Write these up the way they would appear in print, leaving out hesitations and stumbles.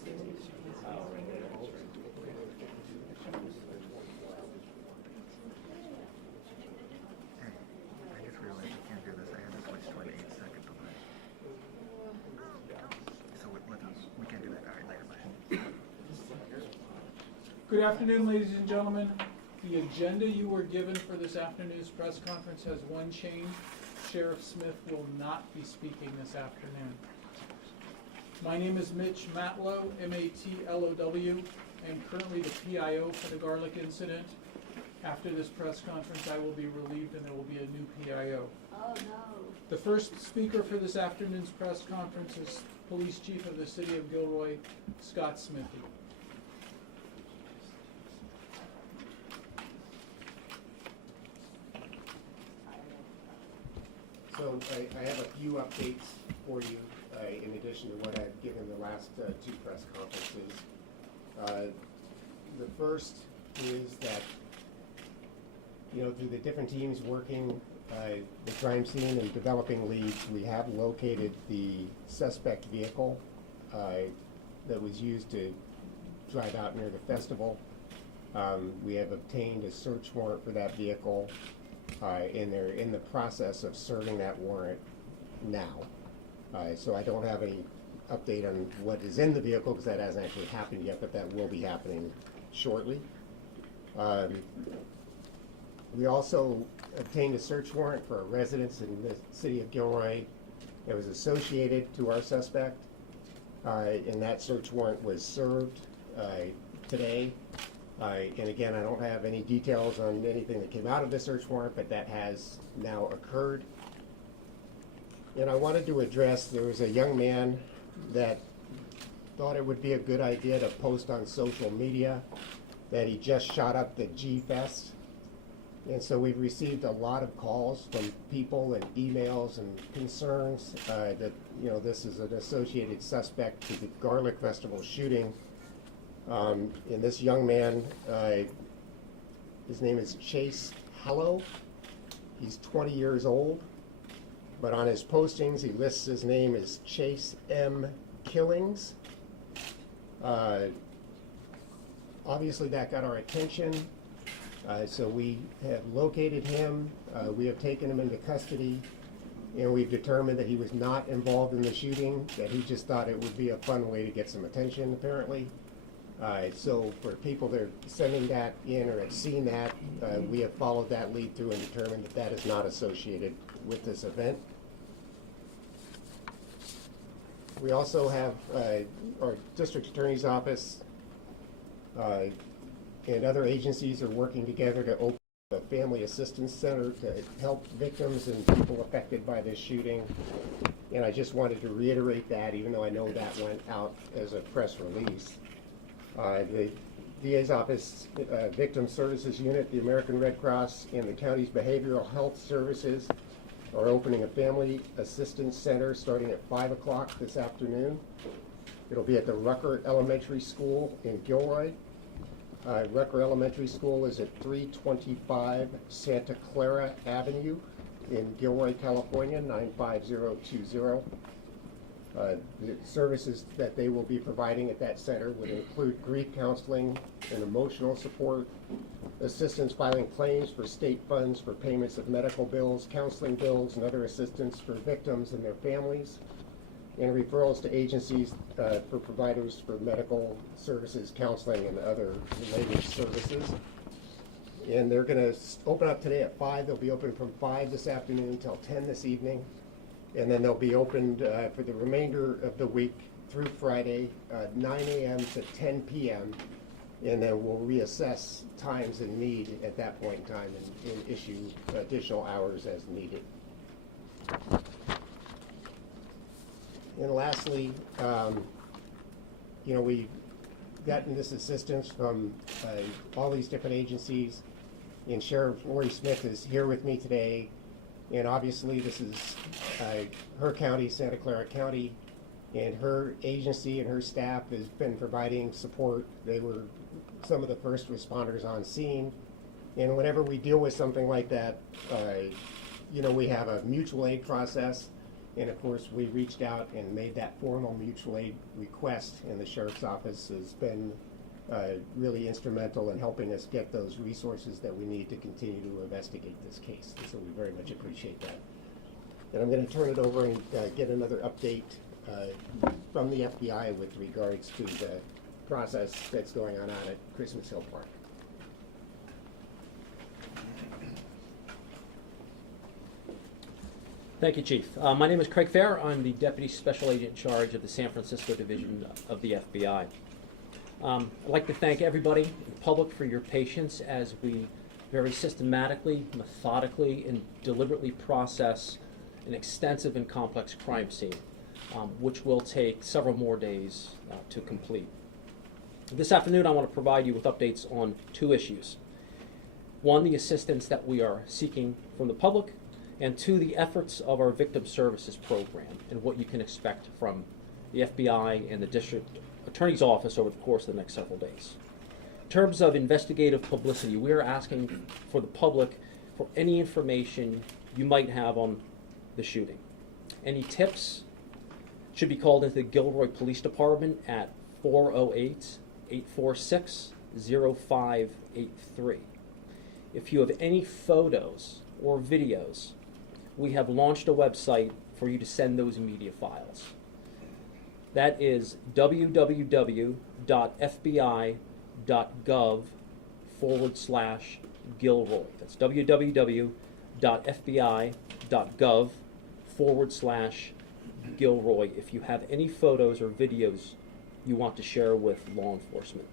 I just realized you can't do this. I had to switch to an 8-second delay. So we can't do that. All right, later, bye. Good afternoon, ladies and gentlemen. The agenda you were given for this afternoon's press conference has one change. Sheriff Smith will not be speaking this afternoon. My name is Mitch Matlow, M-A-T-L-O-W. I am currently the PIO for the Garlic incident. After this press conference, I will be relieved and there will be a new PIO. Oh, no. The first speaker for this afternoon's press conference is Police Chief of the City of Gilroy, Scot Smithee. So I have a few updates for you in addition to what I've given the last two press conferences. The first is that, through the different teams working the crime scene and developing leads, we have located the suspect vehicle that was used to drive out near the festival. We have obtained a search warrant for that vehicle. And they're in the process of serving that warrant now. So I don't have any update on what is in the vehicle because that hasn't actually happened yet, but that will be happening shortly. We also obtained a search warrant for a residence in the city of Gilroy that was associated to our suspect, and that search warrant was served today. And again, I don't have any details on anything that came out of the search warrant, but that has now occurred. And I wanted to address, there was a young man that thought it would be a good idea to post on social media that he just shot up the G-Fest. And so we've received a lot of calls from people and emails and concerns that, this is an associated suspect to the Garlic Festival shooting. And this young man, his name is Chase Hello. He's 20 years old, but on his postings he lists his name as Chase M. Killings. Obviously that got our attention, so we have located him, we have taken him into custody, and we've determined that he was not involved in the shooting, that he just thought it would be a fun way to get some attention apparently. So for people that are sending that in or have seen that, we have followed that lead through and determined that that is not associated with this event. We also have our district attorney's office and other agencies are working together to open a family assistance center to help victims and people affected by this shooting. And I just wanted to reiterate that, even though I know that went out as a press release. The DA's office, Victim Services Unit, the American Red Cross, and the county's behavioral health services are opening a family assistance center starting at 5 o'clock this afternoon. It'll be at the Rucker Elementary School in Gilroy. Rucker Elementary School is at 325 Santa Clara Avenue in Gilroy, California, 95020. The services that they will be providing at that center would include grief counseling and emotional support, assistance filing claims for state funds for payments of medical bills, counseling bills, and other assistance for victims and their families, and referrals to agencies for providers for medical services, counseling, and other related services. And they're going to open up today at 5. They'll be open from 5 this afternoon until 10 this evening. And then they'll be opened for the remainder of the week through Friday, 9 a.m. to 10 p.m. And then we'll reassess times in need at that point in time and issue additional hours as needed. And lastly, we've gotten this assistance from all these different agencies. And Sheriff Lori Smith is here with me today. And obviously this is her county, Santa Clara County, and her agency and her staff has been providing support. They were some of the first responders on scene. And whenever we deal with something like that, we have a mutual aid process. And of course, we reached out and made that formal mutual aid request, and the sheriff's office has been really instrumental in helping us get those resources that we need to continue to investigate this case. So we very much appreciate that. And I'm going to turn it over and get another update from the FBI with regards to the process that's going on out at Christmas Hill Park. Thank you, Chief. My name is Craig Fair. I'm the Deputy Special Agent in charge of the San Francisco Division of the FBI. I'd like to thank everybody in the public for your patience as we very systematically, methodically, and deliberately process an extensive and complex crime scene, which will take several more days to complete. This afternoon, I want to provide you with updates on two issues. One, the assistance that we are seeking from the public, and two, the efforts of our Victim Services Program and what you can expect from the FBI and the District Attorney's Office over the course of the next several days. In terms of investigative publicity, we are asking for the public for any information you might have on the shooting. Any tips should be called into the Gilroy Police Department at 408-846-0583. If you have any photos or videos, we have launched a website for you to send those media files. That is www.fbi.gov/Gilroy. That's www.fbi.gov/Gilroy if you have any photos or videos you want to share with law enforcement.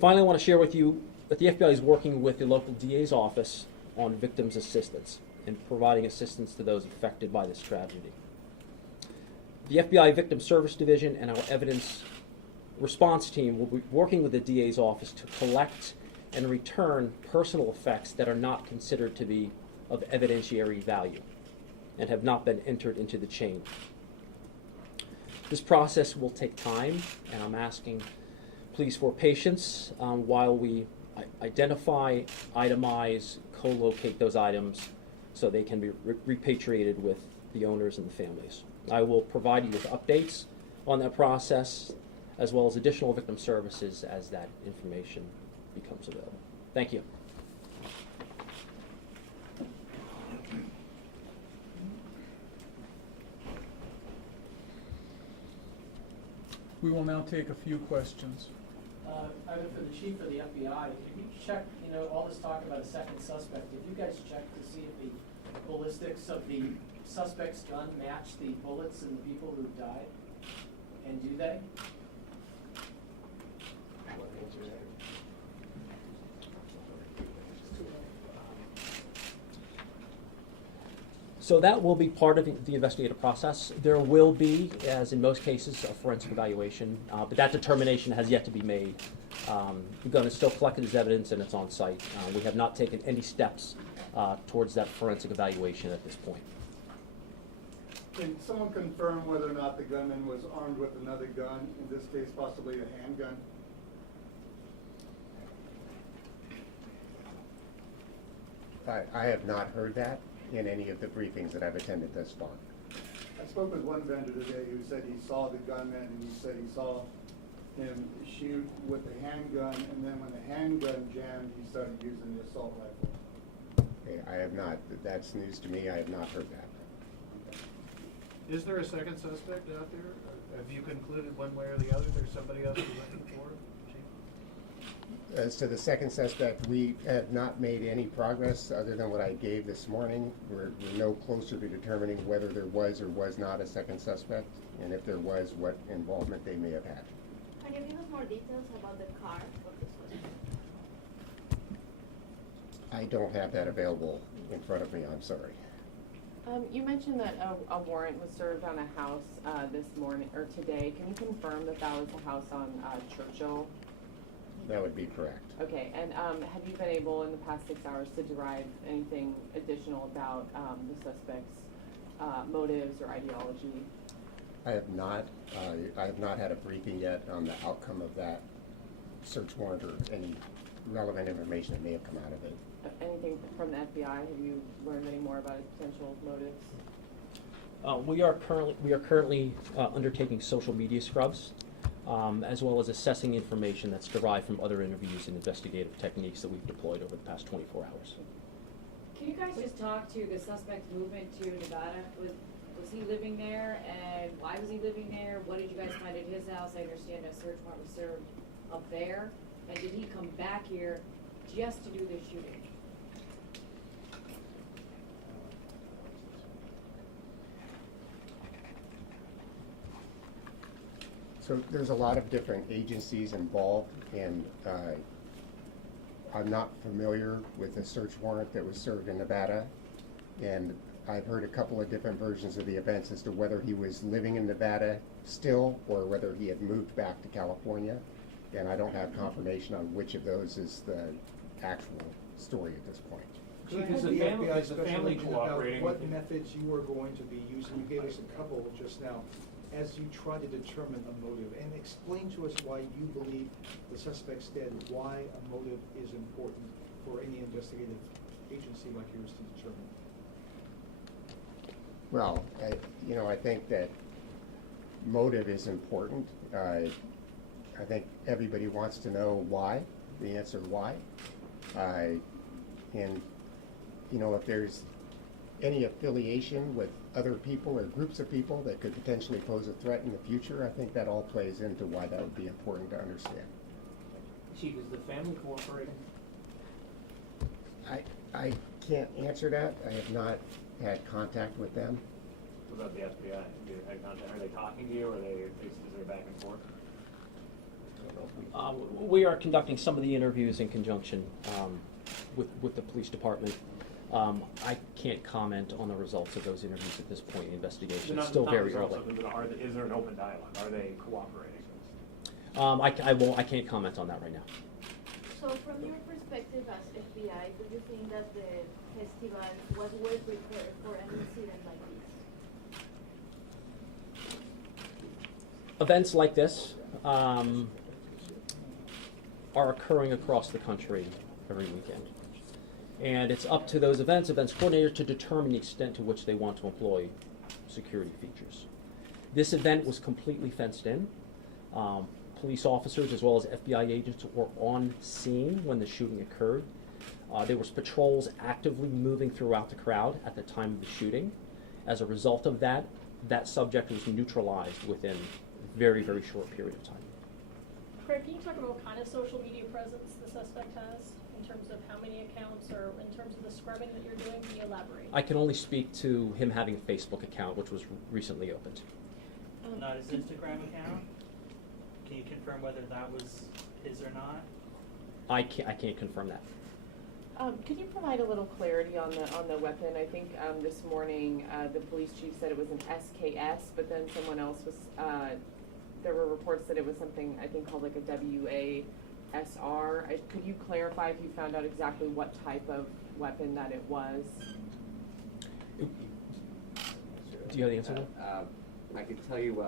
Finally, I want to share with you that the FBI is working with the local DA's office on victims' assistance and providing assistance to those affected by this tragedy. The FBI Victim Service Division and our evidence response team will be working with the DA's office to collect and return personal effects that are not considered to be of evidentiary value and have not been entered into the chain. This process will take time, and I'm asking please for patience while we identify, itemize, co-locate those items so they can be repatriated with the owners and the families. I will provide you with updates on that process as well as additional victim services as that information becomes available. Thank you. We will now take a few questions. Either for the chief or the FBI, did you check, all this talk about a second suspect, did you guys check to see if the ballistics of the suspect's gun matched the bullets and the people who died? And do they? So that will be part of the investigative process. There will be, as in most cases, a forensic evaluation, but that determination has yet to be made. The gun is still collected as evidence and it's on site. We have not taken any steps towards that forensic evaluation at this point. Can someone confirm whether or not the gunman was armed with another gun, in this case possibly a handgun? I have not heard that in any of the briefings that I've attended thus far. I spoke with one vendor today who said he saw the gunman and he said he saw him shoot with the handgun, and then when the handgun jammed, he started using the assault rifle. Okay, I have not, that's news to me, I have not heard that. Is there a second suspect out there? Have you concluded one way or the other there's somebody else you're looking for, Chief? As to the second suspect, we have not made any progress other than what I gave this morning. We're no closer to determining whether there was or was not a second suspect, and if there was, what involvement they may have had. Can you give us more details about the car of the suspect? I don't have that available in front of me, I'm sorry. You mentioned that a warrant was served on a house this morning or today. Can you confirm that that was a house on Churchill? That would be correct. Okay, and have you been able in the past 6 hours to derive anything additional about the suspect's motives or ideology? I have not had a briefing yet on the outcome of that search warrant or any relevant information that may have come out of it. anything from the FBI? Have you learned any more about his potential motives? We are currently undertaking social media scrubs, as well as assessing information that's derived from other interviews and investigative techniques that we've deployed over the past 24 hours. Can you guys just talk to the suspect's movement to Nevada? Was he living there, and why was he living there? What did you guys find at his house? I understand a search warrant was served up there. And did he come back here just to do this shooting? So there's a lot of different agencies involved, and I'm not familiar with the search warrant that was served in Nevada. And I've heard a couple of different versions of the events as to whether he was living in Nevada still or whether he had moved back to California. And I don't have confirmation on which of those is the actual story at this point. Chief, Has is the the family, FBI is the family special agent about cooperating what with you? methods you are going to be using? You gave us a couple just now. As you try to determine a motive, and explain to us why you believe the suspect's dead, why a motive is important for any investigative agency like yours to determine. Well, I think that motive is important. I think everybody wants to know why, the answer why. And if there's any affiliation with other people or groups of people that could potentially pose a threat in the future, I think that all plays into why that would be important to understand. Chief, is the family cooperating? I can't answer that. I have not had contact with them. What about the FBI? Have you had contact? Are they talking to you, or is there back and forth? We are conducting some of the interviews in conjunction with the police department. I can't comment on the results of those interviews at this point in the investigation. It's still very early. Is there an open dialogue? Are they cooperating? I can't comment on that right now. So from your perspective as FBI, do you think that the festival was well prepared for an incident like this? Events like this are occurring across the country every weekend. And it's up to those events coordinators to determine the extent to which they want to employ security features. This event was completely fenced in. Police officers as well as FBI agents were on scene when the shooting occurred. There was patrols actively moving throughout the crowd at the time of the shooting. As a result of that, that subject was neutralized within a very, very short period of time. Craig, can you talk about what kind of social media presence the suspect has in terms of how many accounts or in terms of the scrubbing that you're doing? Can you elaborate? I can only speak to him having a Facebook account, which was recently opened. Not his Instagram account? Can you confirm whether that was his or not? I can't confirm that. Could you provide a little clarity on the weapon? I think this morning the police chief said it was an SKS, but then someone else was. There were reports that it was something I think called like a WASR. Could you clarify if you found out exactly what type of weapon that it was? Do you have the answer? I could tell you.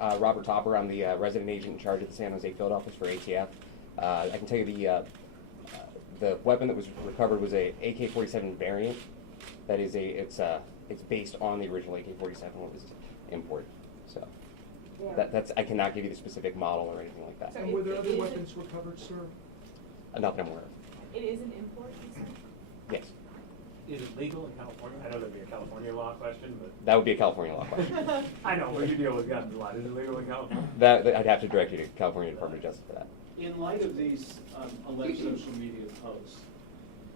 Robert Topper, I'm the resident agent in charge of the San Jose field office for ATF. I can tell you the weapon that was recovered was a AK-47 variant. That is it's based on the original AK-47 when it was imported. So that's I cannot give you the specific model or anything like that. And were there other weapons recovered, sir? Not that I'm aware of. It is an import, you said? Yes. Is it legal in California? I know that'd be a California law question, but That would be a California law question. I know, but you deal with guns a lot. Is it legal in California? That I'd have to direct you to California Department of Justice for that. In light of these alleged social media posts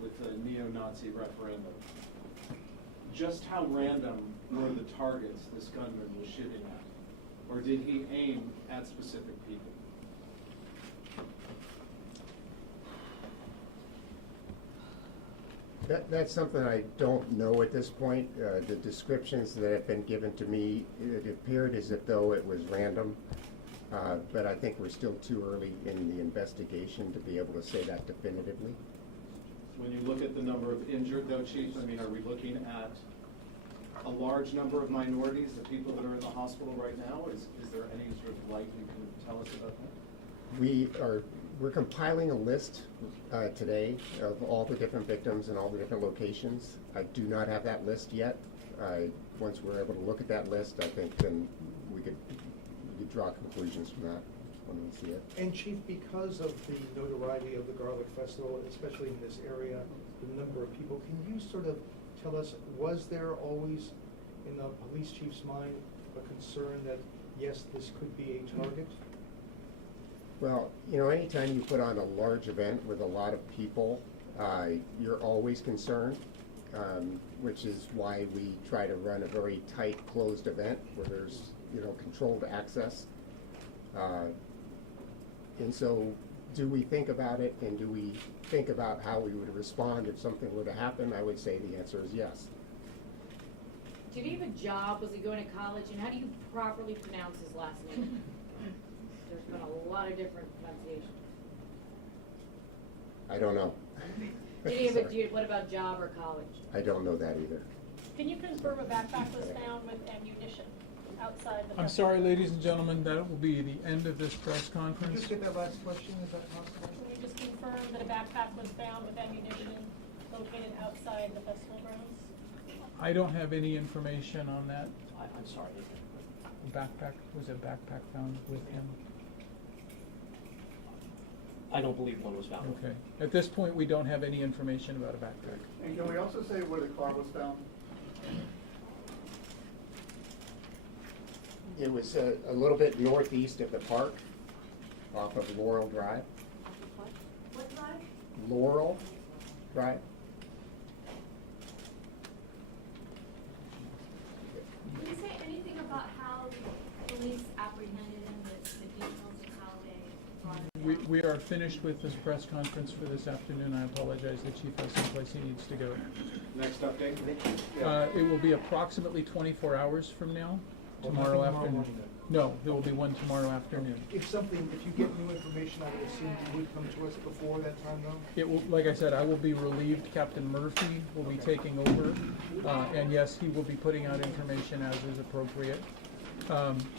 with the neo-Nazi referendum, just how random were the targets this gunman was shooting at? Or did he aim at specific people? That's something I don't know at this point. The descriptions that have been given to me, it appeared as if though it was random. But I think we're still too early in the investigation to be able to say that definitively. When you look at the number of injured though, Chief, I mean, are we looking at a large number of minorities, the people that are in the hospital right now? Is there any sort of light you can tell us about that? We are We're compiling a list today of all the different victims and all the different locations. I do not have that list yet. Once we're able to look at that list, I think then we could draw conclusions from that when we see it. And Chief, because of the notoriety of the Garlic Festival, especially in this area, the number of people, can you sort of tell us, was there always in the police chief's mind a concern that, yes, this could be a target? Well, you know, anytime you put on a large event with a lot of people, you're always concerned, which is why we try to run a very tight, closed event where there's, you know, controlled access. And so, do we think about it, and do we think about how we would respond if something were to happen? I would say the answer is yes. Did he have a job? Was he going to college? And how do you properly pronounce his last name? There's been a lot of different pronunciations. I don't know. Did he have what about job or college? I don't know that either. Can you confirm a backpack was found with ammunition outside the? I'm sorry, ladies and gentlemen, that will be the end of this press Can you conference. just get that last question, is that possible? Can you just confirm that a backpack was found with ammunition located outside the festival grounds? I don't have any information on that. I'm sorry. Was a backpack found with him? I don't believe one was found. Okay. At this point, we don't have any information about a backpack. And can we also say where the car was found? It was a little bit northeast of the park, off of Laurel Drive. What drive? Laurel Drive. Can you say anything about how the police apprehended him, the details of how they brought him down? We are finished with this press conference for this afternoon. I apologize, the chief has someplace he needs to go. Next update? It will be approximately 24 hours from now, tomorrow afternoon. No, there will be one tomorrow afternoon. If you get new information, I would assume you would come to us before that time, though? It will, like I said, I will be relieved. Captain Murphy will be taking over. And yes, he will be putting out information as is appropriate.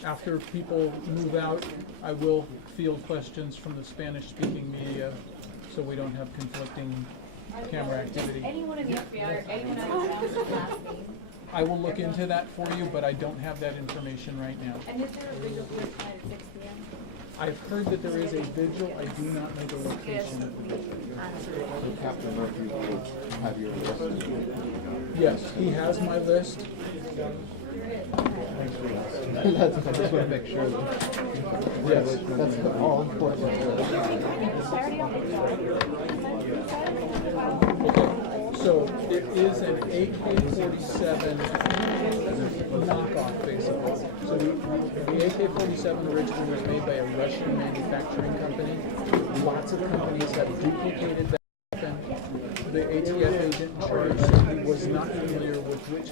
After people move out, I will field questions from the Spanish-speaking media so we don't have conflicting camera activity. Anyone in the FBI or anyone out of town with a last name? I will look into that for you, but I don't have that information right now. And is there a vigil here tonight at 6 p.m.? I've heard that there is a vigil. I do not know the location of the vigil. Captain Murphy will have your list. Yes, he has my list. I just want to make sure that, yes, that's the all important. Okay, so it is an AK-47 knockoff, basically. So the AK-47 originally was made by a Russian manufacturing company. Lots of companies have duplicated that weapon. The ATF agent in charge said he was not familiar with which